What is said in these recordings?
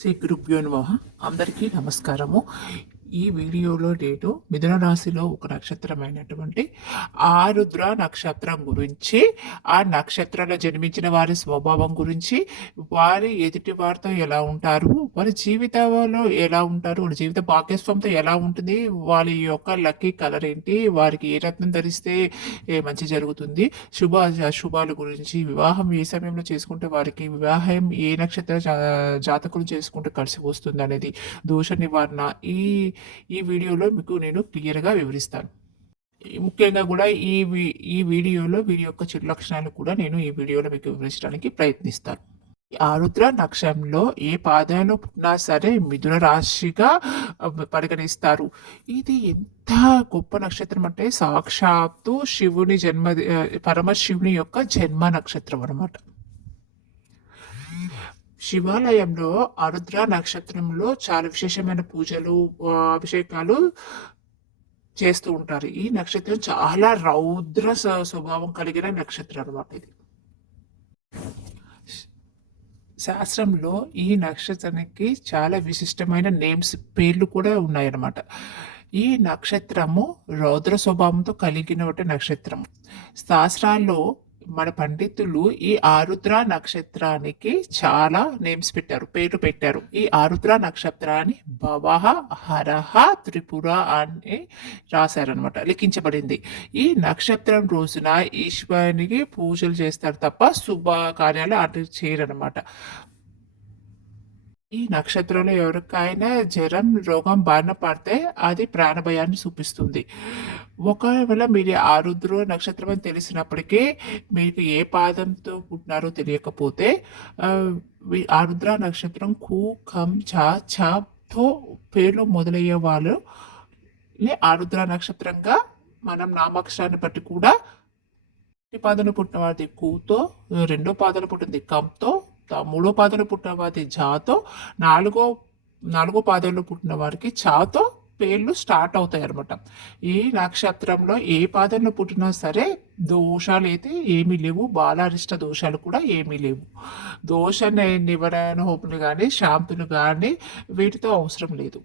శ్రీ గురుభ్యో నమ. అందరికీ నమస్కారము. ఈ వీడియోలో నేను మిథున రాశిలో ఒక నక్షత్రమైనటువంటి ఆరుద్ర నక్షత్రం గురించి ఆ నక్షత్రంలో జన్మించిన వారి స్వభావం గురించి వారి ఎదుటి వారితో ఎలా ఉంటారు వారి జీవితంలో ఎలా ఉంటారు వారి జీవిత భాగ్యస్వంతో ఎలా ఉంటుంది వాళ్ళ యొక్క లక్కీ కలర్ ఏంటి వారికి ఏ రత్నం ధరిస్తే ఏ మంచి జరుగుతుంది శుభ అశుభాల గురించి వివాహం ఏ సమయంలో చేసుకుంటే వారికి వివాహం ఏ నక్షత్ర జా- జాతకులు చేసుకుంటే కలిసి వస్తుంది అనేది దోష నివారణ ఈ ఈ వీడియోలో మీకు నేను క్లియర్గా వివరిస్తాను. ముఖ్యంగా కూడా ఈ ఈ వీడియోలో వీరి యొక్క చెడు లక్షణాలు కూడా నేను ఈ వీడియోలో మీకు వివరించడానికి ప్రయత్నిస్తాను. ఆరుద్ర నక్షంలో ఏ పాదాలు పుట్టినా సరే మిథున రాశిగా పరిగణిస్తారు. ఇది ఎంత గొప్ప నక్షత్రం అంటే సాక్షాత్తు శివుని జన్మ పరమశివుని యొక్క జన్మ నక్షత్రం అనమాట శివాలయంలో ఆరుద్ర నక్షత్రంలో చాలా విశేషమైన పూజలు అభిషేకాలు చేస్తూ ఉంటారు. ఈ నక్షత్రం చాలా రౌద్ర స్వ- స్వభావం కలిగిన నక్షత్రం అనమాట ఇది. శాస్త్రంలో ఈ నక్షత్రానికి చాలా విశిష్టమైన నేమ్స్ పేర్లు కూడా ఉన్నాయన్నమాట. ఈ నక్షత్రము రౌద్ర స్వభావంతో కలిగిన నక్షత్రం. శాస్త్రాల్లో మన పండితులు ఈ ఆరుద్ర నక్షత్రానికి చాలా నేమ్స్ పెట్టారు పేరు పెట్టారు. ఈ ఆరుద్ర నక్షత్రాన్ని భవహ హరహ త్రిపుర అని రాశారనమాట లిఖించబడింది. ఈ నక్షత్రం రోజున ఈశ్వరునికి పూజలు చేస్తారు తప్ప శుభ కార్యాలు అటు చేయరనమాట ఈ నక్షత్రంలో ఎవరికైనా జ్వరం రోగం బారిన పడితే అది ప్రాణభయాన్ని చూపిస్తుంది. ఒకవేళ మీరు ఆరుద్ర నక్షత్రం అని తెలిసినప్పటికీ మీకు ఏ పాదంతో పుట్టినారో తెలియకపోతే ఆరుద్ర నక్షత్రం కు కం చా చాతో పేర్లు మొదలయ్యే వాళ్ళు ఆరుద్ర నక్షత్రంగా మనం నామాక్షరాన్ని బట్టి కూడా పాదలు పుట్టిన వారిది కూతో రెండో పాదన పుట్టింది కంతో మూడో పాదలు పుట్టిన వారి జాతో నాలుగో నాలుగో పాదంలో పుట్టిన వారికి చాతో పేర్లు స్టార్ట్ అవుతాయి అనమాట ఈ నక్షత్రంలో ఏ పాదంలో పుట్టినా సరే దోషాలు అయితే ఏమీ లేవు బాలారిష్ట దోషాలు కూడా ఏమీ లేవు. దోష నివారణ హోములు కానీ శాంతులు కానీ వీటితో అవసరం లేదు.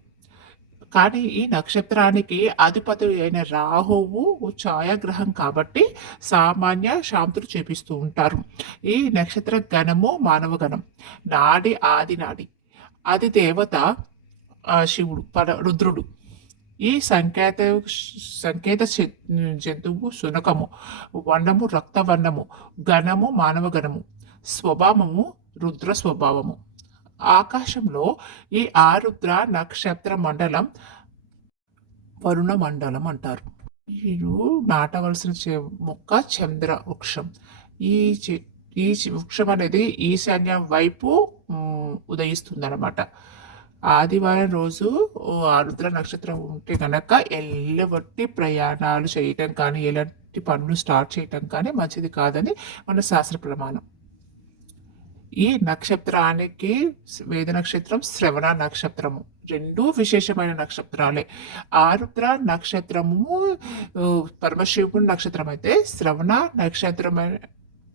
కానీ ఈ నక్షత్రానికి అధిపతి అయిన రాహువు ఛాయాగ్రహం కాబట్టి సామాన్య శాంతులు చేపిస్తూ ఉంటారు. ఈ నక్షత్ర గణము మానవ గణం నాడి ఆది నాడి. దేవత శివుడు పర రుద్రుడు. ఈ సంకేత సంకేత జంతువు శునకము. వర్ణము రక్తవర్ణము. గణము మానవ గణము స్వభావము రుద్ర స్వభావము. ఆకాశంలో ఈ ఆరుద్ర నక్షత్ర మండలం వరుణ మండలం అంటారు. మీరు నాటవలసిన చె- మొక్క చంద్ర వృక్షం. ఈ ఈ వృక్షం అనేది ఈశాన్యం వైపు ఉదయిస్తుంది అనమాట ఆదివారం రోజు ఆరుద్ర నక్షత్రం ఉంటే కనుక ఎల్లబట్టి ప్రయాణాలు చేయటం కానీ ఎలాంటి పనులు స్టార్ట్ చేయటం కానీ మంచిది కాదని మన శాస్త్ర ప్రమాణం. ఈ నక్షత్రానికి వేద నక్షత్రం శ్రవణ నక్షత్రము. రెండు విశేషమైన నక్షత్రాలే. ఆరుద్ర నక్షత్రము ఆ, పరమశివుని నక్షత్రం అయితే శ్రవణ నక్షత్రం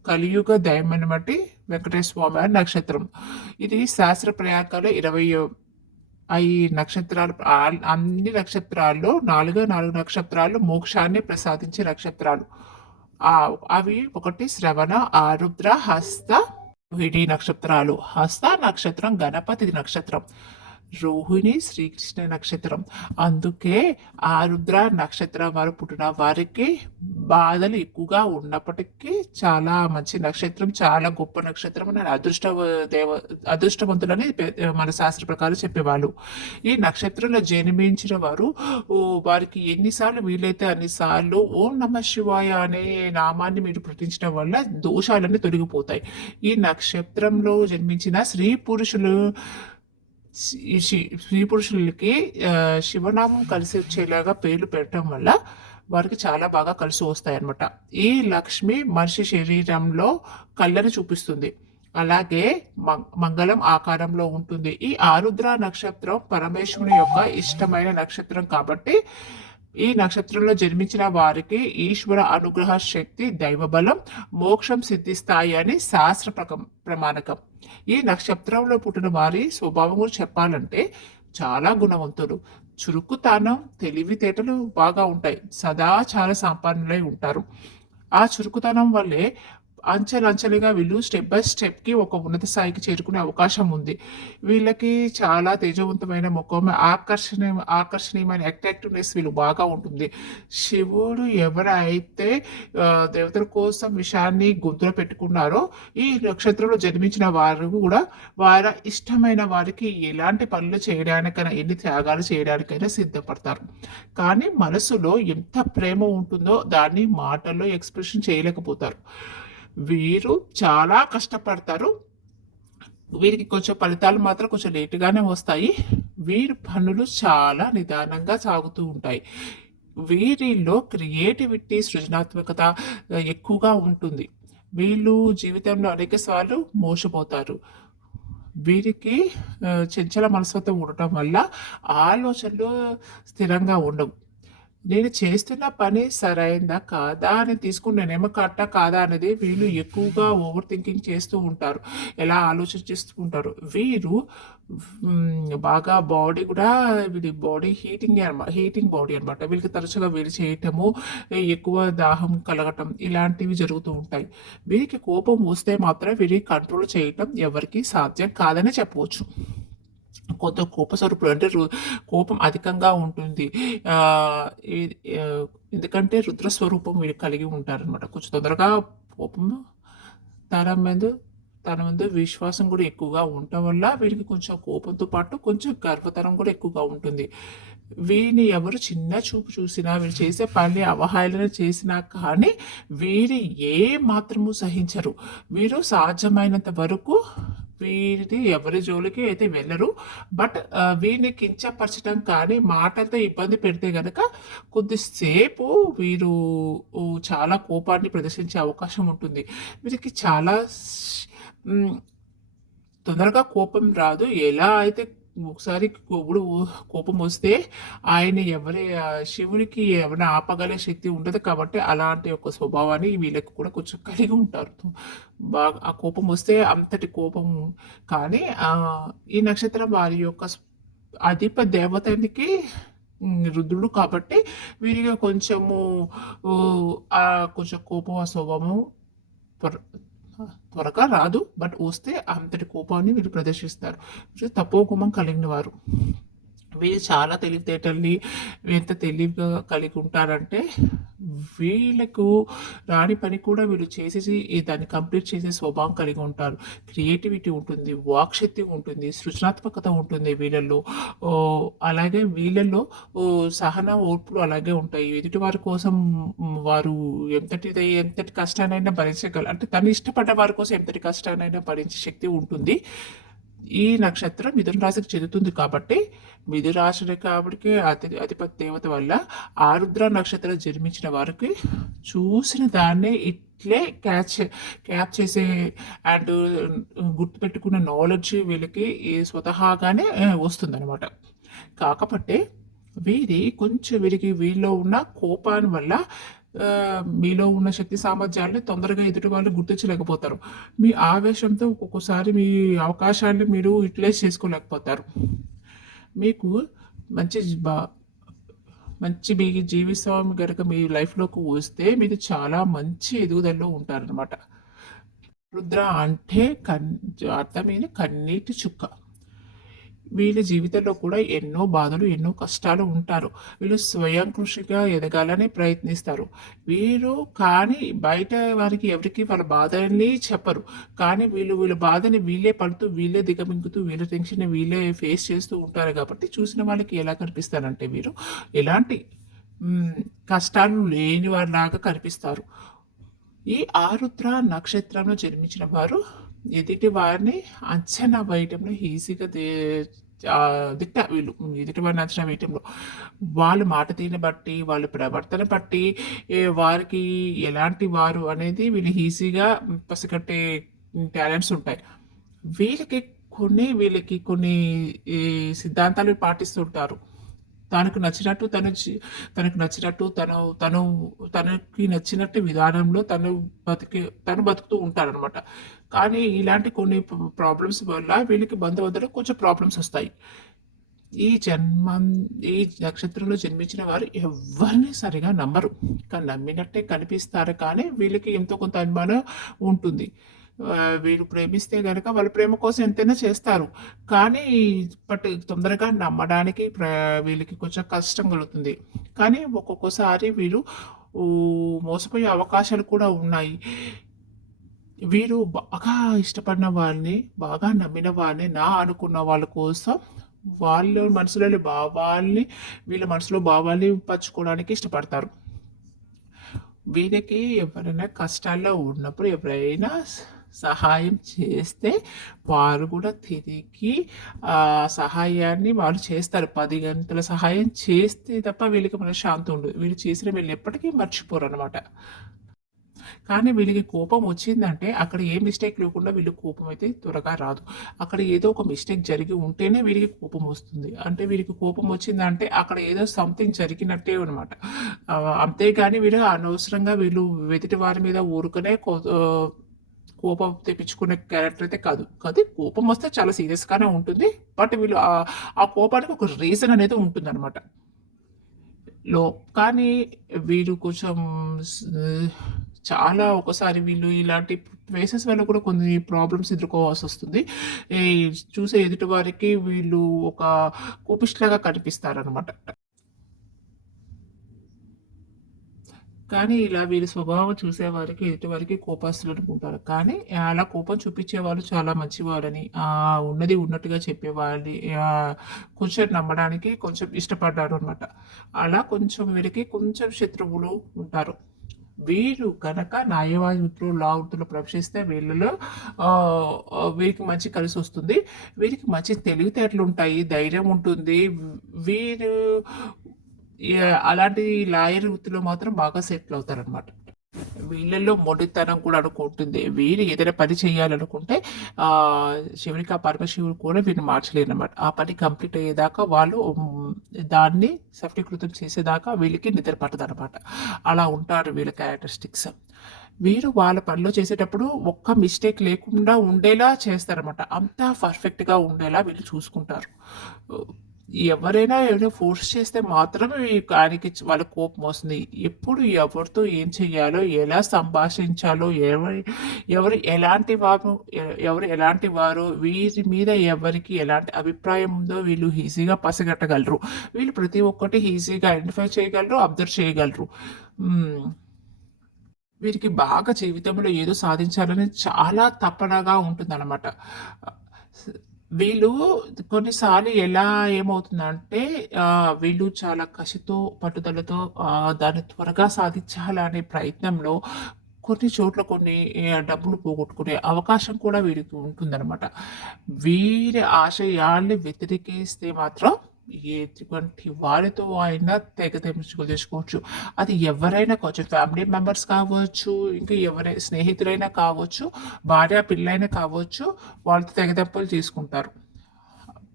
కలియుగ దైవమైన బట్టి వెంకటేశ్వర స్వామి నక్షత్రం. ఇది శాస్త్ర ప్రయాకాలు ఇరవై ఈ నక్షత్రాలు అన్ని నక్షత్రాల్లో నాలుగు నాలుగు నక్షత్రాలు మోక్షాన్ని ప్రసాదించే నక్షత్రాలు. అవి ఒకటి శ్రవణ ఆరుద్ర హస్త వీటి నక్షత్రాలు హస్త నక్షత్రం గణపతి నక్షత్రం. రోహిణి శ్రీకృష్ణ నక్షత్రం. అందుకే ఆరుద్ర నక్షత్రం వారు పుట్టిన వారికి బాధలు ఎక్కువగా ఉన్నప్పటికీ చాలా మంచి నక్షత్రం చాలా గొప్ప నక్షత్రం అని అదృష్ట దేవ అదృష్టవంతులని మన శాస్త్ర ప్రకారం చెప్పేవాళ్ళు. ఈ నక్షత్రంలో జన్మించిన వారు వారికి ఎన్నిసార్లు వీలైతే అన్నిసార్లు ఓం నమ శివాయ అనే నామాన్ని మీరు ప్రకటించడం వల్ల దోషాలన్నీ తొలగిపోతాయి. ఈ నక్షత్రంలో జన్మించిన స్త్రీ పురుషులు స్త్రీ పురుషులకి శివనామం కలిసి వచ్చేలాగా పేర్లు పెట్టడం వల్ల వారికి చాలా బాగా కలిసి వస్తాయి అన్నమాట ఈ లక్ష్మి మనిషి శరీరంలో కళ్ళని చూపిస్తుంది. అలాగే మంగళం ఆకారంలో ఉంటుంది. ఈ ఆరుద్ర నక్షత్రం పరమేశ్వరుని యొక్క ఇష్టమైన నక్షత్రం కాబట్టి ఈ నక్షత్రంలో జన్మించిన వారికి ఈశ్వర అనుగ్రహ శక్తి దైవబలం మోక్షం సిద్ధిస్తాయి అని శాస్త్ర ప్రకం ప్రమాణకం. ఈ నక్షత్రంలో పుట్టిన వారి స్వభావం గురించి చెప్పాలంటే చాలా గుణవంతులు. చురుకుతనం తెలివితేటలు బాగా ఉంటాయి. సదా చాలా సంపన్నులై ఉంటారు. ఆ చురుకుతనం వల్లే అంచెలంచెలుగా వీళ్ళు స్టెప్ బై స్టెప్కి ఒక ఉన్నత స్థాయికి చేరుకునే అవకాశం ఉంది. వీళ్ళకి చాలా తేజవంతమైన ముఖం ఆకర్షణ ఆకర్షణీయమైన అట్రాక్టివ్నెస్ వీళ్ళు బాగా ఉంటుంది. శివుడు ఎవరైతే దేవతల కోసం విషయాన్ని గుంతులో పెట్టుకున్నారో ఈ నక్షత్రంలో జన్మించిన వారు కూడా వారి ఇష్టమైన వారికి ఎలాంటి పనులు చేయడానికైనా ఎన్ని త్యాగాలు చేయడానికైనా సిద్ధపడతారు. కానీ మనసులో ఎంత ప్రేమ ఉంటుందో దాన్ని మాటల్లో ఎక్స్ప్రెషన్ చేయలేకపోతారు. వీరు చాలా కష్టపడతారు. వీరికి కొంచెం ఫలితాలు మాత్రం కొంచెం లేటుగానే వస్తాయి. వీరి పనులు చాలా నిదానంగా సాగుతూ ఉంటాయి. వీరిలో క్రియేటివిటీ సృజనాత్మకత ఎక్కువగా ఉంటుంది. వీళ్ళు జీవితంలో అనేక సార్లు మోసపోతారు. వీరికి ఆ, చంచల మనస్తత్వం ఉండటం వల్ల ఆలోచనలు స్థిరంగా ఉండవు. నేను చేస్తున్న పని సరైందా కాదా అని తీసుకున్న నేనేమో కాదా అనేది వీళ్ళు ఎక్కువగా ఓవర్ థింకింగ్ చేస్తూ ఉంటారు. ఎలా ఆలోచన చేస్తూ ఉంటారు? వీరు బాగా బాడీ కూడా వీడి బాడీ హీటింగ్ అనమాట హీటింగ్ బాడీ అనమాట. వీళ్ళకి తరచుగా వేడి చేయటము ఎక్కువ దాహం కలగటం ఇలాంటివి జరుగుతూ ఉంటాయి. వీరికి కోపం వస్తే మాత్రం వీరికి కంట్రోల్ చేయటం ఎవరికి సాధ్యం కాదని చెప్పవచ్చు. కొంత కోప కోపస్వరూపుడు అంటే రు- కోపం అధికంగా ఉంటుంది. ఎందుకంటే రుద్ర స్వరూపం ఎందుకంటే రుద్రస్వరూపం కలిగి ఉంటారనమాట కొంచెం తొందరగా కోపం తన మీద తన ముందు విశ్వాసం కూడా ఎక్కువగా ఉండటం వల్ల వీరికి కొంచెం కోపంతో పాటు కొంచెం గర్వతరం కూడా ఎక్కువగా ఉంటుంది. వీరిని ఎవరు చిన్న చూపు చూసినా వీరు చేసే పని అవహేళన చేసినా కానీ వీరు ఏ మాత్రము సహించరు. వీరు సాధ్యమైనంత వరకు వీరిని ఎవరి జోలికి అయితే వెళ్ళరు. బట్ వీరిని కించపరచడం కానీ మాటలతో ఇబ్బంది పెడితే గనక కొద్దిసేపు వీరు చాలా కోపాన్ని ప్రదర్శించే అవకాశం ఉంటుంది. వీరికి చాలా తొందరగా కోపం రాదు. ఎలా అయితే ఒకసారి ఇప్పుడు కోపం వస్తే ఆయన ఎవరి ఆ, శివునికి ఏమైనా ఆపగలే శక్తి ఉండదు కాబట్టి అలాంటి ఒక స్వభావాన్ని వీళ్ళకి కూడా కొంచెం కలిగి ఉంటారు. బాగా ఆ కోపం వస్తే అంతటి కోపం. కానీ ఈ నక్షత్రం వారి యొక్క అధిప దేవతనికి రుద్రుడు కాబట్టి వీరికి కొంచెము ఆ కొంచెం కోపం ఆ త్వరగా రాదు బట్ వస్తే అంతటి కోపాన్ని వీళ్ళు ప్రదర్శిస్తారు. వీరు కోపం కలిగిన వారు. వీళ్ళు చాలా తెలివితేటల్ని ఎంత తెలివిగా కలిగి ఉంటారంటే వీళ్ళకు రాని పని కూడా వీళ్ళు చేసేసి దాన్ని కంప్లీట్ చేసే స్వభావం కలిగి ఉంటారు. క్రియేటివిటీ ఉంటుంది వాక్శక్తి ఉంటుంది సృజనాత్మకత ఉంటుంది వీళ్ళల్లో. అలాగే వీళ్ళల్లో సహన ఓర్పులు అలాగే ఉంటాయి. ఎదుటి వారి కోసం వారు ఎంతటి ఎంతటి కష్టానైనా భరించగలరు అంటే తను ఇష్టపడ్డ వారి కోసం ఎంతటి కష్టానైనా భరించే శక్తి ఉంటుంది. ఈ నక్షత్రం మిథున రాశికి చెందుతుంది కాబట్టి మిథున కాబట్టి అతి అధిపతి దేవత వల్ల ఆరుద్ర నక్షత్రం జన్మించిన వారికి చూసిన దాన్నే ఇట్లే క్యాచ్ క్యాప్ చేసే అండ్ గుర్తుపెట్టుకున్న నాలెడ్జ్ వీళ్ళకి స్వతహాగానే వస్తుందన్నమాట. కాకపోతే వీరి కొంచెం వీరికి వీళ్ళలో ఉన్న కోపాన్ని వల్ల మీలో ఉన్న శక్తి సామర్థ్యాలని తొందరగా ఎదుటి వాళ్ళు గుర్తించలేకపోతారు. మీ ఆవేశంతో ఒక్కొక్కసారి మీ అవకాశాన్ని మీరు యూటిలైజ్ చేసుకోలేకపోతారు. మీకు మంచి బా మంచి మీ జీవితం కనుక మీ లైఫ్లోకి వస్తే మీరు చాలా మంచి ఎదుగుదలలో ఉంటారనమాట రుద్ర అంటే కన్ అర్థమైన కన్నీటి చుక్క. వీళ్ళ జీవితంలో కూడా ఎన్నో బాధలు ఎన్నో కష్టాలు ఉంటారు. వీళ్ళు స్వయం కృషిగా ఎదగాలని ప్రయత్నిస్తారు. వీరు కానీ బయట వారికి ఎవరికి వాళ్ళ బాధని చెప్పరు. కానీ వీళ్ళు వీళ్ళ బాధని వీళ్ళే పడుతూ వీళ్ళే దిగమింగుతూ వీళ్ళ టెన్షన్ వీళ్ళే ఫేస్ చేస్తూ ఉంటారు కాబట్టి చూసిన వాళ్ళకి ఎలా కనిపిస్తారంటే వీరు ఎలాంటి కష్టాలు లేని వారిలాగా కనిపిస్తారు. ఈ ఆరుద్ర నక్షత్రంలో జన్మించిన వారు ఎదుటి వారిని అంచనా వేయటంలో ఈజీగా దిట్ట వీళ్ళు. ఎదుటి వారిని అంచనా వేయటంలో వాళ్ళ మాట తీని బట్టి వాళ్ళ ప్రవర్తన బట్టి వారికి ఎలాంటి వారు అనేది వీళ్ళు ఈజీగా పసిగట్టే టాలెంట్స్ ఉంటాయి. వీళ్ళకి కొన్ని వీళ్ళకి కొన్ని సిద్ధాంతాలు పాటిస్తుంటారు. తనకు నచ్చినట్టు తను చి- తనకు నచ్చినట్టు తను తను తనకి నచ్చినట్టు విధానంలో తను బతికి తను బతుకుతూ ఉంటారనమాట కానీ ఇలాంటి కొన్ని ప్రాబ్లమ్స్ వల్ల వీళ్ళకి బంధువులు కొంచెం ప్రాబ్లమ్స్ వస్తాయి. ఈ జన్మం ఈ నక్షత్రంలో జన్మించిన వారు ఎవరిని సరిగా నమ్మరు. కానీ నమ్మినట్టే కనిపిస్తారు. కానీ వీళ్ళకి ఎంతో కొంత అనుమానం ఉంటుంది. వీళ్ళు ప్రేమిస్తే గనక వాళ్ళ ప్రేమ కోసం ఎంతైనా చేస్తారు. కానీ బట్ తొందరగా నమ్మడానికి ప్ర- వీళ్ళకి కొంచెం కష్టం కలుగుతుంది. కానీ ఒక్కొక్కసారి వీళ్ళు మోసపోయే అవకాశాలు కూడా ఉన్నాయి. వీరు బాగా ఇష్టపడిన వాళ్ళని బాగా నమ్మిన వాళ్ళని నా అనుకున్న వాళ్ళ కోసం వాళ్ళ మనసులోని భావాల్ని వీళ్ళ మనసులో భావాల్ని పంచుకోవడానికి ఇష్టపడతారు. వీరికి ఎవరైనా కష్టాల్లో ఉన్నప్పుడు ఎవరైనా సహాయం చేస్తే వారు కూడా తిరిగి ఆ సహాయాన్ని వాళ్ళు చేస్తారు. పది గంటల సహాయం చేస్తే తప్ప వీళ్ళకి మన శాంతి ఉండదు. వీళ్ళు చేసిన వీళ్ళు ఎప్పటికీ మర్చిపోరు అనమాట కానీ వీళ్ళకి కోపం వచ్చిందంటే అక్కడ ఏ మిస్టేక్ లేకుండా వీళ్ళు కోపం అయితే త్వరగా రాదు. అక్కడ ఏదో ఒక మిస్టేక్ జరిగి ఉంటేనే వీరికి కోపం వస్తుంది. అంటే వీరికి కోపం వచ్చిందంటే అక్కడ ఏదో సంథింగ్ జరిగినట్టే అనమాట అంతేగాని వీళ్ళు అనవసరంగా వీళ్ళు వెతిటి వారి మీద ఊరుకనే కోపం తెప్పించుకునే క్యారెక్టర్ అయితే కాదు. కాదు కోపం వస్తే చాలా సీరియస్గానే ఉంటుంది. బట్ వీళ్ళు ఆ- ఆ కోపానికి ఒక రీజన్ అనేది ఉంటుంది అనమాట లో కానీ వీళ్ళు కొంచెం చాలా ఒకసారి వీళ్ళు ఇలాంటి ప్లేసెస్ వల్ల కూడా కొన్ని ప్రాబ్లమ్స్ ఎదుర్కోవాల్సి వస్తుంది. ఈ చూసే ఎదుటి వారికి వీళ్ళు ఒక కోపిష్లాగా కనిపిస్తారనమాట కానీ ఇలా వీరి స్వభావం చూసేవారికి ఎదుటివారికి కోపాస్తులు అనుకుంటారు. కానీ అలా కోపం చూపించే వాళ్ళు చాలా మంచివారని ఉన్నది ఉన్నట్టుగా చెప్పేవాళ్ళని కొంచెం నమ్మడానికి కొంచెం ఇష్టపడ్డారు అనమాట అలా కొంచెం వీరికి కొంచెం శత్రువులు ఉంటారు. వీరు కనుక న్యాయవాదులు లావుతులు ప్రవేశిస్తే వీళ్ళలో వీరికి మంచి కలిసి వస్తుంది. వీరికి మంచి తెలివితేటలు ఉంటాయి ధైర్యం ఉంటుంది. వీరు అలాంటి లాయర్ వృత్తిలో మాత్రం బాగా సెటిల్ అవుతారనమాట వీళ్ళల్లో మొండితనం కూడా అనుకుంటుంది. వీరు ఏదైనా పని చేయాలనుకుంటే ఆ శివునికి ఆ పరమశివుడు కూడా వీరిని మార్చలేరు అనమాట ఆ పని కంప్లీట్ అయ్యేదాకా వాళ్ళు దాన్ని సఫలీకృతం చేసేదాకా వీళ్ళకి నిద్ర పట్టదు అనమాట అలా ఉంటారు వీళ్ళ క్యారెక్టరిస్టిక్స్ వీరు వాళ్ళ పనిలో చేసేటప్పుడు ఒక్క మిస్టేక్ లేకుండా ఉండేలా చేస్తారనమాట అంతా పర్ఫెక్ట్గా ఉండేలా వీళ్ళు చూసుకుంటారు. ఎవరైనా ఎవరైనా ఫోర్స్ చేస్తే మాత్రమే ఆయనకి వాళ్ళ కోపం వస్తుంది. ఎప్పుడు ఎవరితో ఏం చేయాలో ఎలా సంభాషించాలో ఎవరి ఎవరు ఎలాంటి వారు ఎవరు ఎలాంటి వారు వీరి మీద ఎవరికి ఎలాంటి అభిప్రాయం ఉందో వీళ్ళు ఈజీగా పసిగట్టగలరు. వీళ్ళు ప్రతి ఒక్కటి ఈజీగా ఐడెంటిఫై చేయగలరు అబ్జర్వ్ చేయగలరు. వీరికి బాగా జీవితంలో ఏదో సాధించాలని చాలా తపనగా ఉంటుందన్నమాట. వీళ్ళు కొన్నిసార్లు ఎలా ఏమవుతుందంటే ఆ, వీళ్ళు చాలా కసితో పట్టుదలతో ఆ, దాన్ని త్వరగా సాధించాలనే ప్రయత్నంలో కొన్ని చోట్ల కొన్ని డబ్బులు పోగొట్టుకునే అవకాశం కూడా వీరికి ఉంటుందన్నమాట. వీరి ఆశయాల్ని వ్యతిరేకిస్తే మాత్రం ఎటువంటి వారితో అయినా తెగ తెమించుకొని తీసుకోవచ్చు అది ఎవరైనా కావచ్చు ఫ్యామిలీ మెంబర్స్ కావచ్చు ఇంకా ఎవరైనా స్నేహితులైనా కావచ్చు భార్య పిల్లైనా కావచ్చు వాళ్ళతో తెగతెంపులు తీసుకుంటారు.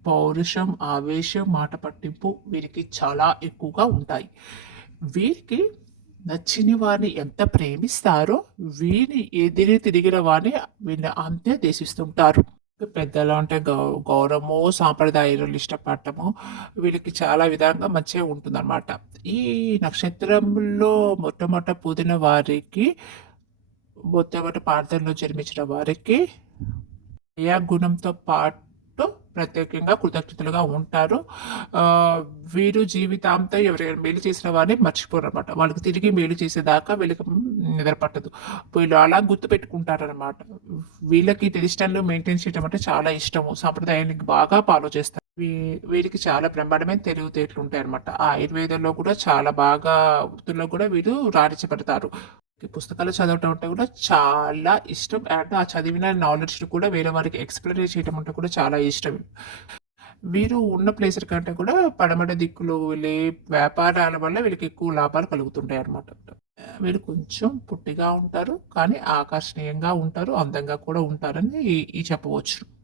పౌరుషం ఆవేశం మాట పట్టింపు వీరికి చాలా ఎక్కువగా ఉంటాయి. వీరికి నచ్చిన వారిని ఎంత ప్రేమిస్తారో వీరిని ఎదిరి తిరిగిన వారిని వీరిని అంతే దేశిస్తుంటారు. పెద్దలు అంటే గౌ గౌరవము సాంప్రదాయాలు ఇష్టపడటము వీళ్ళకి చాలా విధంగా మంచిగా ఉంటుందన్నమాట. ఈ నక్షత్రంలో మొట్టమొదట పుదిన వారికి మొట్టమొదటి పార్థంలో జన్మించిన వారికి గుణంతో పాటు ప్రత్యేకంగా కృతజ్ఞతలుగా ఉంటారు. వీరు జీవితాంతం ఎవరైనా మేలు చేసిన వారిని మర్చిపోరు అనమాట వాళ్ళకి తిరిగి మేలు చేసేదాకా వీళ్ళకి నిద్రపట్టదు వీళ్ళు అలా గుర్తు పెట్టుకుంటారనమాట వీళ్ళకి ట్రెడిషనల్ మెయింటైన్ చేయడం అంటే చాలా ఇష్టము. సాంప్రదాయానికి బాగా ఫాలో చేస్తారు. వీ- వీరికి చాలా బ్రహ్మాండమైన తెలివితేటలు ఉంటాయి అనమాట ఆయుర్వేదంలో కూడా చాలా బాగా వృత్తుల్లో కూడా వీరు రాణించబడతారు. పుస్తకాలు చదవటం అంటే కూడా చాలా ఇష్టం. అండ్ ఆ చదివిన నాలెడ్జ్ని కూడా వేరే వారికి ఎక్స్ప్లెయిన్ చేయటం అంటే కూడా చాలా ఇష్టం. వీరు ఉన్న ప్లేస్ కంటే కూడా పడమట దిక్కులో వెళ్ళే వ్యాపారాల వల్ల వీళ్ళకి ఎక్కువ లాభాలు కలుగుతుంటాయి అన్నమాట. వీళ్ళు కొంచెం పుట్టిగా ఉంటారు కానీ ఆకర్షణీయంగా ఉంటారు అందంగా కూడా ఉంటారని ఈ చెప్పవచ్చు.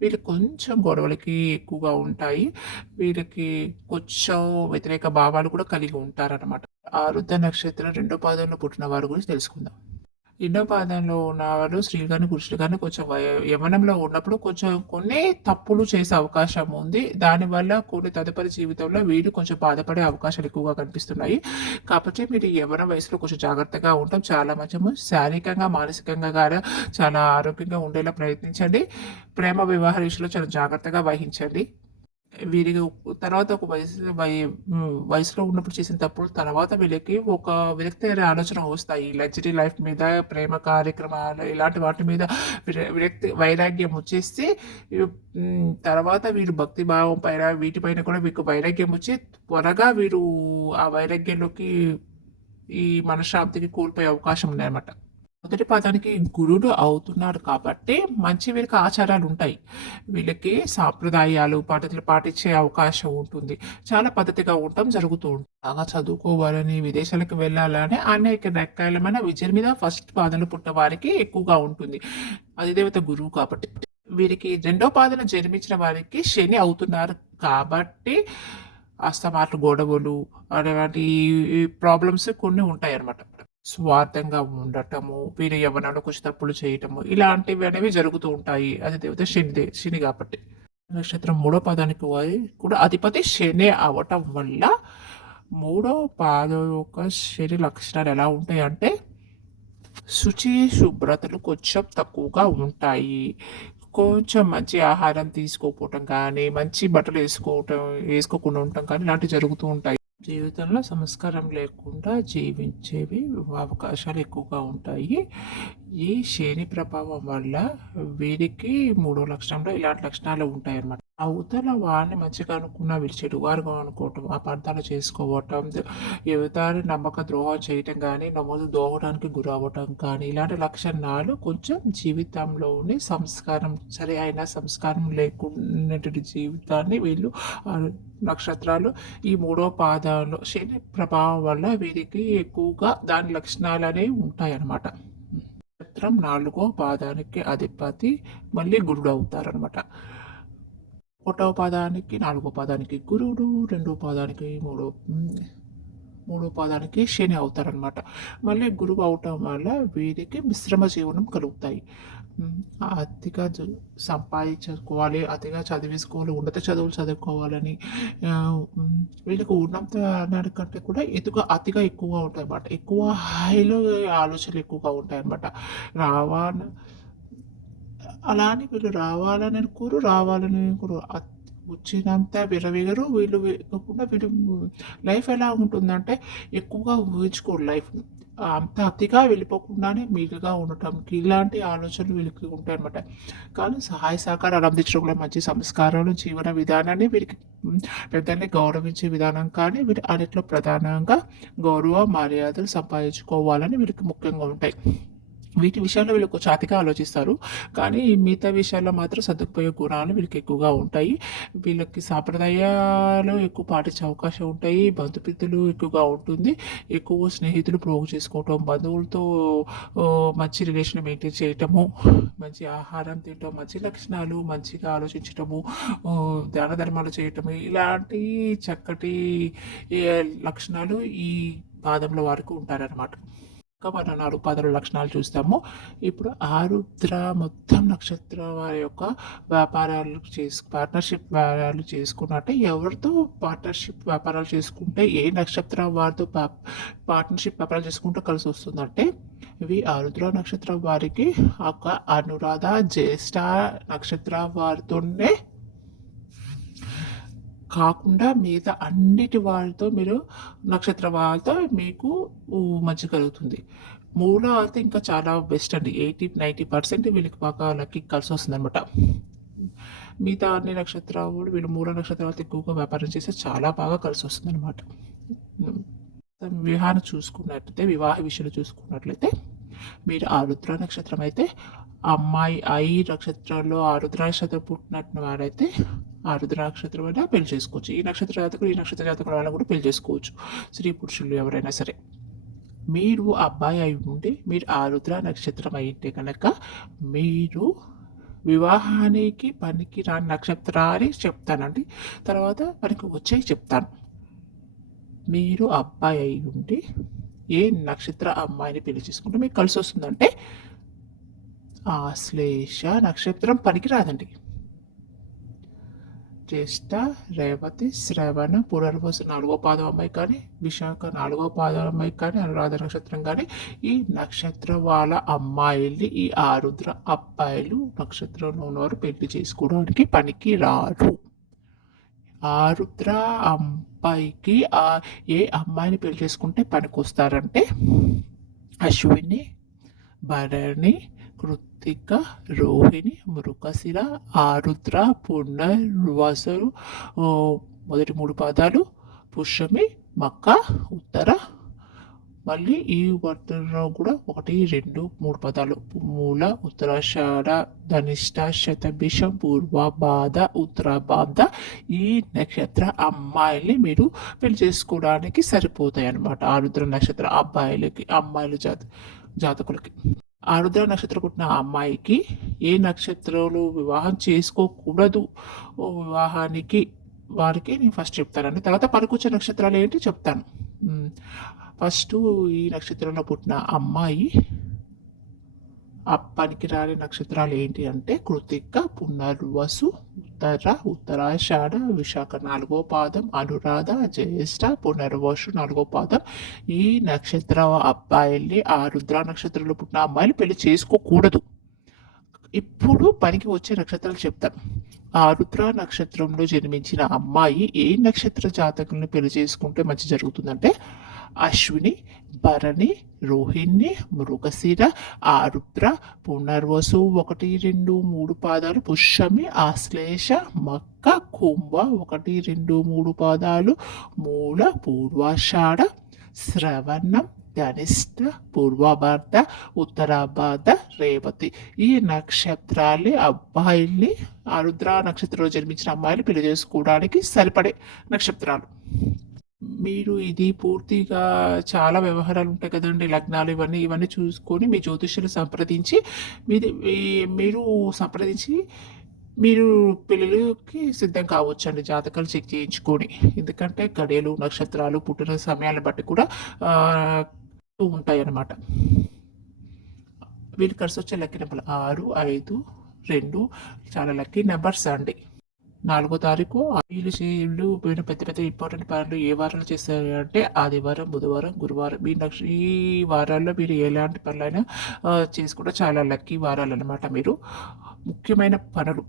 వీళ్ళు కొంచెం గొడవలకి ఎక్కువగా ఉంటాయి. వీళ్ళకి కొంచెం వ్యతిరేక భావాలు కూడా కలిగి ఉంటారనమాట. ఆరుద్ర నక్షత్రం రెండో పాదంలో పుట్టిన వారి గురించి తెలుసుకుందాం. రెండో పాదంలో ఉన్నవారు స్త్రీలు కానీ పురుషులు కానీ కొంచెం యమనంలో యవ్వనంలో ఉన్నప్పుడు కొంచెం కొన్ని తప్పులు చేసే అవకాశం ఉంది. దానివల్ల కొన్ని తదుపరి జీవితంలో వీళ్ళు కొంచెం బాధపడే అవకాశాలు ఎక్కువగా కనిపిస్తున్నాయి. కాబట్టి మీరు యవ్వన వయసులో కొంచెం జాగ్రత్తగా ఉండటం చాలా మంచిము. శారీరకంగా, మానసికంగా కానీ చాలా ఆరోగ్యంగా ఉండేలా ప్రయత్నించండి. ప్రేమ వివాహ విషయంలో చాలా జాగ్రత్తగా వహించండి. వీరికి తర్వాత ఒక వయసు వై వయసులో ఉన్నప్పుడు చేసిన తప్పుడు తర్వాత వీళ్ళకి ఒక విరక్తి అనే ఆలోచన వస్తాయి. లగ్జరీ లైఫ్ మీద, ప్రేమ కార్యక్రమాలు ఇలాంటి వాటి మీద విర విరక్తి వైరాగ్యం వచ్చేసి తర్వాత వీరు భక్తి భావం పైన వీటిపైన కూడా మీకు వైరాగ్యం వచ్చి త్వరగా వీరు ఆ వైరాగ్యంలోకి ఈ మనశ్శాంతికి కోల్పోయే అవకాశం ఉందన్నమాట. మొదటి పాదానికి గురుడు అవుతున్నాడు కాబట్టి మంచి వీళ్ళకి ఆచారాలు ఉంటాయి. వీళ్ళకి సాంప్రదాయాలు, పద్ధతులు పాటించే అవకాశం ఉంటుంది. చాలా పద్ధతిగా ఉండటం జరుగుతూ ఉంటుంది. బాగా చదువుకోవాలని, విదేశాలకు వెళ్ళాలని అనేక రకాలమైన విద్య మీద ఫస్ట్ పాదలు పుట్టిన వారికి ఎక్కువగా ఉంటుంది. అధిదేవత గురువు కాబట్టి. వీరికి రెండో పాదంలో జన్మించిన వారికి శని అవుతున్నారు కాబట్టి అస్తమాట్లు గొడవలు అలాంటి ప్రాబ్లమ్స్ కొన్ని ఉంటాయి అన్నమాట స్వార్థంగా ఉండటము, వీరు యవ్వనంలో కొంచెం తప్పులు చేయటము ఇలాంటివి అనేవి జరుగుతూ ఉంటాయి. అధిదేవత శనిదే శని కాబట్టి. నక్షత్రం మూడో పాదానికి వారి కూడా అధిపతి శనే అవటం వల్ల మూడో పాదం యొక్క శని లక్షణాలు ఎలా ఉంటాయి అంటే శుచి, శుభ్రతలు కొంచెం తక్కువగా ఉంటాయి. కొంచెం మంచి ఆహారం తీసుకోకపోవటం కానీ, మంచి బట్టలు వేసుకోవటం వేసుకోకుండా ఉండటం కానీ ఇలాంటివి జరుగుతూ ఉంటాయి. జీవితంలో సంస్కారం లేకుండా జీవించేవి అవకాశాలు ఎక్కువగా ఉంటాయి. ఈ శని ప్రభావం వల్ల వీరికి మూడో లక్షణంలో ఇలాంటి లక్షణాలు ఉంటాయి అన్నమాట అవతల వారిని మంచిగా అనుకున్నా వీళ్ళు చెడుగారుగా అనుకోవటం, అపార్థాలు చేసుకోవటం, ఎదుటాన్ని నమ్మక ద్రోహం చేయటం కానీ, నమోదు దోహడానికి గురవ్వటం కానీ ఇలాంటి లక్షణాలు కొంచెం జీవితంలోని సంస్కారం సరి అయిన సంస్కారం లేకున్నటువంటి జీవితాన్ని వీళ్ళు నక్షత్రాలు ఈ మూడో పాదంలో శని ప్రభావం వల్ల వీరికి ఎక్కువగా దాని లక్షణాలు అనేవి ఉంటాయి ఉంటాయన్నమాట. నక్షత్రం నాలుగో పాదానికి అధిపతి మళ్ళీ గురుడు అవుతారనమాట. ఒకటో పాదానికి, నాలుగో పాదానికి గురుడు, రెండో పాదానికి మూడో మూడో పాదానికి శని అవుతారనమాట. మళ్ళీ గురువు అవటం వల్ల వీరికి మిశ్రమ జీవనం కలుగుతాయి. అతిగా సంపాదించుకోవాలి, అతిగా చదివేసుకోవాలి, ఉన్నత చదువులు చదువుకోవాలని వీళ్ళకి ఉన్నత దానికంటే కూడా ఎదుగు అతిగా ఎక్కువగా ఉంటాయన్నమాట. ఎక్కువ హైలో ఆలోచనలు ఎక్కువగా ఉంటాయన్నమాట. రావాల అలా అని వీళ్ళు రావాలని అనుకోరు, రావాలని అనుకోరు. వచ్చినంత విరవిగరు వీళ్ళు కాకుండా వీళ్ళు లైఫ్ ఎలా ఉంటుందంటే ఎక్కువగా ఊహించుకోరు లైఫ్‌ని. అంత అతిగా వెళ్ళిపోకుండానే మిగిలిగా ఉండటంకి ఇలాంటి ఆలోచనలు వీళ్ళకి ఉంటాయన్నమాట. కానీ సహాయ సహకారాలు అందించడంలో మంచి సంస్కారాలు, జీవన విధానాన్ని వీరికి పెద్దల్ని గౌరవించే విధానం కానీ వీరు అన్నిట్లో ప్రధానంగా గౌరవ, మర్యాదలు సంపాదించుకోవాలని వీరికి ముఖ్యంగా ఉంటాయి. వీటి విషయాల్లో వీళ్ళు కొంచెం అతిగా ఆలోచిస్తారు. కానీ మిగతా విషయాల్లో మాత్రం సర్దుకుపోయే గుణాలు వీళ్ళకి ఎక్కువగా ఉంటాయి. వీళ్ళకి సాంప్రదాయాలు ఎక్కువ పాటించే అవకాశం ఉంటాయి. బంధుమిత్రులు ఎక్కువగా ఉంటుంది. ఎక్కువ స్నేహితులు ప్రోగు చేసుకోవటం, బంధువులతో మంచి రిలేషన్ మెయింటైన్ చేయటము, మంచి ఆహారం తినటం, మంచి లక్షణాలు, మంచిగా ఆలోచించటము, దాన ధర్మాలు చేయటము ఇలాంటి చక్కటి లక్షణాలు ఈ పాదంలో వారికి ఉంటారనమాట. ఇంకా మనం 4 పాదాల లక్షణాలు చూస్తాము. ఇప్పుడు ఆరుద్ర మొత్తం నక్షత్రం వారి యొక్క వ్యాపారాలు చేసు పార్ట్నర్‌షిప్ వ్యాపారాలు చేసుకున్నట్టే ఎవరితో పార్ట్నర్‌షిప్ వ్యాపారాలు చేసుకుంటే ఏ నక్షత్రం వారితో పార్ట్నర్‌షిప్ వ్యాపారాలు చేసుకుంటే కలిసి వస్తుందంటే ఇవి ఆరుద్ర నక్షత్రం వారికి ఒక అనురాధ, జ్యేష్ఠ నక్షత్ర వారితోనే కాకుండా మిగతా అన్నిటి వాళ్ళతో మీరు నక్షత్ర వాళ్ళతో మీకు మంచి కలుగుతుంది. మూడో అయితే ఇంకా చాలా బెస్ట్ అండి. 80, 90% వీళ్ళకి బాగా లక్కీ అనమాట మిగతా అన్ని నక్షత్రాలు వీళ్ళు మూడో నక్షత్రాలతో ఎక్కువగా వ్యాపారం చేస్తే చాలా బాగా కలిసి వస్తుంది అనమాట వివాహాన్ని చూసుకున్నట్లయితే వివాహ విషయంలో చూసుకున్నట్లయితే మీరు ఆ రుద్ర నక్షత్రం అయితే అమ్మాయి ఐ నక్షత్రంలో ఆ నక్షత్రం పుట్టినట్టు వారైతే ఆ నక్షత్రం వల్ల పెళ్ళి చేసుకోవచ్చు. ఈ నక్షత్ర జాతకులు, ఈ నక్షత్ర జాతకుల వాళ్ళని కూడా పెళ్ళి చేసుకోవచ్చు. స్త్రీ పురుషులు ఎవరైనా సరే. మీరు అబ్బాయి అయి ఉండి మీరు ఆరుద్ర నక్షత్రం అయితే కనుక మీరు వివాహానికి పనికి రాని నక్షత్రాన్ని చెప్తానండి తర్వాత పనికి వచ్చే చెప్తాను మీరు అబ్బాయి అయి ఉంటే ఏ నక్షత్ర అమ్మాయిని పెళ్ళి చేసుకుంటే మీకు కలిసి వస్తుందంటే ఆశ్లేష నక్షత్రం పనికి రాదండి జ్యేష్ఠ రేవతి శ్రవణ పునర్వసు నాలుగో పాదం అమ్మాయి కానీ విశాఖ నాలుగో పాదం అమ్మాయి కానీ అనురాధ నక్షత్రం కానీ ఈ నక్షత్ర వాళ్ళ అమ్మాయిల్ని ఈ ఆరుద్ర అబ్బాయిలు నక్షత్రంలో ఉన్నవారు పెళ్ళి చేసుకోవడానికి పనికి రారు ఆరుద్ర అబ్బాయికి ఆ ఏ అమ్మాయిని పెళ్ళి చేసుకుంటే పనికొస్తారంటే అశ్విని భరణి కృత్తిక రోహిణి మృగశిర ఆరుద్ర పునర్వసులు మొదటి మూడు పాదాలు పుష్యమి మక్క ఉత్తర. మళ్ళీ ఈ వర్తంలో కూడా ఒకటి రెండు మూడు పదాలు. మూల ఉత్తరాషాఢ ధనిష్ట శతభిషం పూర్వబాధ ఉత్తరాబాధ. ఈ నక్షత్ర అమ్మాయిల్ని మీరు పెళ్ళి చేసుకోవడానికి సరిపోతాయి అన్నమాట ఆరుద్ర నక్షత్ర అబ్బాయిలకి అమ్మాయిల జాత జాతకులకి. ఆరుద్ర నక్షత్రం పుట్టిన అమ్మాయికి ఏ నక్షత్రాలు వివాహం చేసుకోకూడదు? ఓ వివాహానికి వారికి నేను ఫస్ట్ చెప్తానండి. తర్వాత పనికొచ్చే నక్షత్రాలు ఏంటి చెప్తాను. ఫస్ట్ ఈ నక్షత్రంలో పుట్టిన అమ్మాయి ఆ పనికి రాని నక్షత్రాలు ఏంటి అంటే కృతిక పునర్వసు ఉత్తర ఉత్తరాషాఢ విశాఖ నాలుగో పాదం అనురాధ జ్యేష్ఠ పునర్వసు నాలుగో పాదం. ఈ నక్షత్ర అబ్బాయిల్ని ఆ రుద్ర నక్షత్రంలో పుట్టిన అమ్మాయిలు పెళ్ళి చేసుకోకూడదు. ఇప్పుడు పనికి వచ్చే నక్షత్రాలు చెప్తాను. ఆ రుద్ర నక్షత్రంలో జన్మించిన అమ్మాయి ఏ నక్షత్ర జాతకుల్ని పెళ్ళి చేసుకుంటే మంచి జరుగుతుందంటే అశ్విని భరణి రోహిణి మృగశిర ఆరుద్ర పునర్వసు ఒకటి రెండు మూడు పాదాలు పుష్యమి ఆశ్లేష మక్క కుంభ ఒకటి రెండు మూడు పాదాలు మూల పూర్వాషాఢ శ్రవణం ధనిష్ట పూర్వభారత ఉత్తరాభారత రేవతి. ఈ నక్షత్రాలు అబ్బాయిల్ని ఆరుద్ర నక్షత్రంలో జన్మించిన అమ్మాయిలు పెళ్ళి చేసుకోవడానికి సరిపడే నక్షత్రాలు. మీరు ఇది పూర్తిగా చాలా వ్యవహారాలు ఉంటాయి కదండి లగ్నాలు ఇవన్నీ ఇవన్నీ చూసుకొని మీ జ్యోతిష్యులు సంప్రదించి మీది మీ- మీరు సంప్రదించి మీరు పిల్లలకి సిద్ధం కావచ్చండి జాతకాలు చెక్ చేయించుకొని. ఎందుకంటే గడియలు నక్షత్రాలు పుట్టిన సమయాలను బట్టి కూడా ఆ, ఉంటాయి అన్నమాట వీళ్ళు కలిసి వచ్చే లక్కీ నెంబర్ ఆరు ఐదు రెండు చాలా లక్కీ నెంబర్స్ అండి. నాలుగో తారీఖు వీళ్ళు చేయలు పోయిన పెద్ద పెద్ద ఇంపార్టెంట్ పనులు ఏ వారాలు చేస్తారు అంటే ఆదివారం బుధవారం గురువారం. మీ నక్ష ఈ వారాల్లో మీరు ఎలాంటి పనులైనా చేసుకుంటే చాలా లక్కీ వారాలు అనమాట మీరు. ముఖ్యమైన పనులు.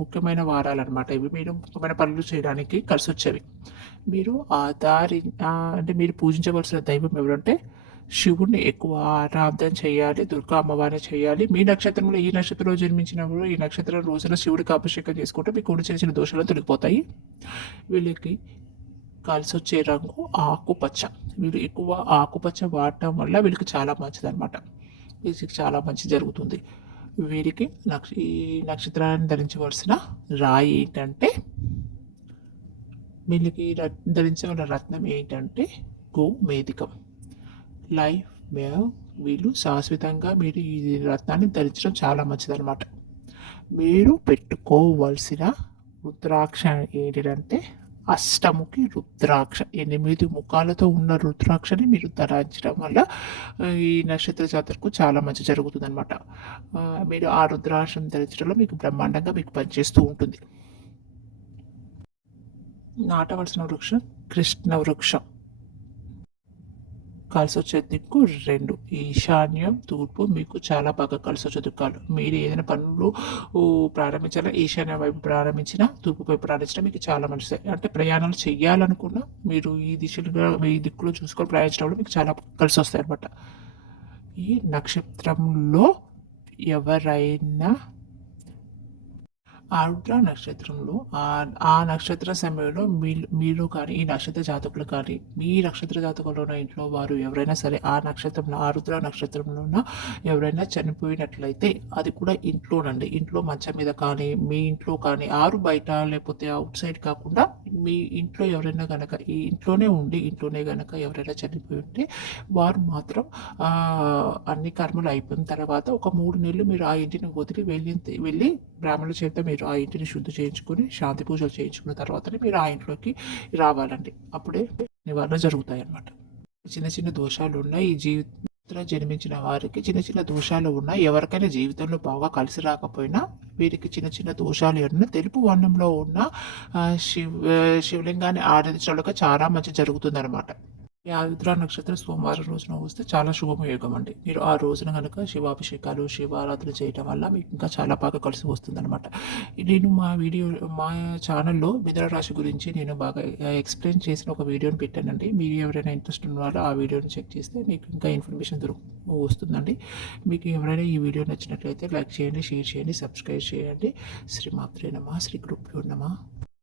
ముఖ్యమైన వారాలు అనమాట ఇవి. మీరు ముఖ్యమైన పనులు చేయడానికి కలిసి వచ్చేవి మీరు ఆధారి దారి అంటే మీరు పూజించవలసిన దైవం ఎవరంటే శివుణ్ణి ఎక్కువ ఆరాధన చేయాలి దుర్గా అమ్మవారిని చేయాలి. మీ నక్షత్రంలో ఈ నక్షత్రంలో జన్మించినప్పుడు ఈ నక్షత్రం రోజున శివుడికి అభిషేకం చేసుకుంటే మీకు కొడు చిన్న చిన్న దోషాలు తొలగిపోతాయి. వీళ్ళకి కలిసి వచ్చే రంగు ఆకుపచ్చ. వీళ్ళు ఎక్కువ ఆకుపచ్చ వాడటం వల్ల వీళ్ళకి చాలా మంచిది అనమాట వీళ్ళకి చాలా మంచి జరుగుతుంది. వీరికి నక్ష ఈ నక్షత్రాన్ని ధరించవలసిన రాయి ఏంటంటే వీళ్ళకి రత్- ధరించవలసిన రత్నం ఏంటంటే గోమేధికం. లైఫ్ మే వీళ్ళు శాశ్వతంగా మీరు ఈ రత్నాన్ని ధరించడం చాలా మంచిదన్నమాట. మీరు పెట్టుకోవలసిన రుద్రాక్ష ఏంటంటే అష్టముఖి రుద్రాక్ష. ఎనిమిది ముఖాలతో ఉన్న రుద్రాక్షని మీరు ధరించడం వల్ల ఈ నక్షత్ర జాతరకు చాలా మంచి జరుగుతుంది అనమాట మీరు ఆ రుద్రాక్షను ధరించడంలో మీకు బ్రహ్మాండంగా మీకు పనిచేస్తూ ఉంటుంది. నాటవలసిన వృక్షం కృష్ణ వృక్షం. కలిసి వచ్చే దిక్కు రెండు ఈశాన్యం తూర్పు మీకు చాలా బాగా కలిసి వచ్చే దిక్కాలు మీరు ఏదైనా పనులు ప్రారంభించాలా? ఈశాన్యం వైపు ప్రారంభించినా తూర్పు వైపు ప్రారంభించినా మీకు చాలా మంచిది. అంటే ప్రయాణాలు చేయాలనుకున్నా మీరు ఈ దిశలుగా ఈ దిక్కులో చూసుకొని ప్రయాణించడం మీకు చాలా కలిసి వస్తాయి అనమాట ఈ నక్షత్రంలో ఎవరైనా ఆరుద్ర నక్షత్రంలో ఆ ఆ నక్షత్ర సమయంలో మీరు మీరు కానీ ఈ నక్షత్ర జాతకులు కానీ మీ నక్షత్ర జాతకులు ఉన్న ఇంట్లో వారు ఎవరైనా సరే ఆ నక్షత్రంలో ఆరుద్ర నక్షత్రంలో ఉన్న ఎవరైనా చనిపోయినట్లయితే అది కూడా ఇంట్లోనండి. ఇంట్లో మంచం మీద కానీ మీ ఇంట్లో కానీ ఆరు బయట లేకపోతే అవుట్ సైడ్ కాకుండా మీ ఇంట్లో ఎవరైనా కనుక ఈ ఇంట్లోనే ఉండి ఇంట్లోనే కనుక ఎవరైనా చనిపోయి ఉంటే వారు మాత్రం అన్ని కర్మలు అయిపోయిన తర్వాత ఒక మూడు నెలలు మీరు ఆ ఇంటిని వదిలి వెళ్ళి వెళ్ళి బ్రాహ్మణుల చేత మీరు ఆ ఇంటిని శుద్ధి చేయించుకొని, శాంతి పూజలు చేయించుకున్న తర్వాతనే మీరు ఆ ఇంట్లోకి రావాలండి. అప్పుడే నివారణ జరుగుతాయి అన్నమాట చిన్న చిన్న దోషాలు ఉన్నాయి ఈ జీవితంలో జన్మించిన వారికి చిన్న చిన్న దోషాలు ఉన్నాయి ఎవరికైనా జీవితంలో బాగా కలిసి రాకపోయినా వీరికి చిన్న చిన్న దోషాలు ఏమన్నా తెలుపు వర్ణంలో ఉన్న శివ శివలింగాన్ని ఆరాధించడం చాలా మంచి జరుగుతుందనమాట. ఈ నక్షత్రం సోమవారం రోజున వస్తే చాలా శుభమయోగం అండి. మీరు ఆ రోజున కనుక శివాభిషేకాలు, శివారాధన చేయటం వల్ల మీకు ఇంకా చాలా బాగా కలిసి వస్తుందన్నమాట నేను మా వీడియో మా ఛానల్‌లో మిథున రాశి గురించి నేను బాగా ఎక్స్‌ప్లెయిన్ చేసిన ఒక వీడియోని పెట్టానండి. మీరు ఎవరైనా ఇంట్రెస్ట్ ఉన్నారో ఆ వీడియోని చెక్ చేస్తే మీకు ఇంకా ఇన్ఫర్మేషన్ దొరుకు వస్తుందండి. మీకు ఎవరైనా ఈ వీడియో నచ్చినట్లయితే లైక్ చేయండి, షేర్ చేయండి, సబ్స్క్రైబ్ చేయండి. శ్రీమాత్రే నమః! శ్రీ గురుభ్యో నమా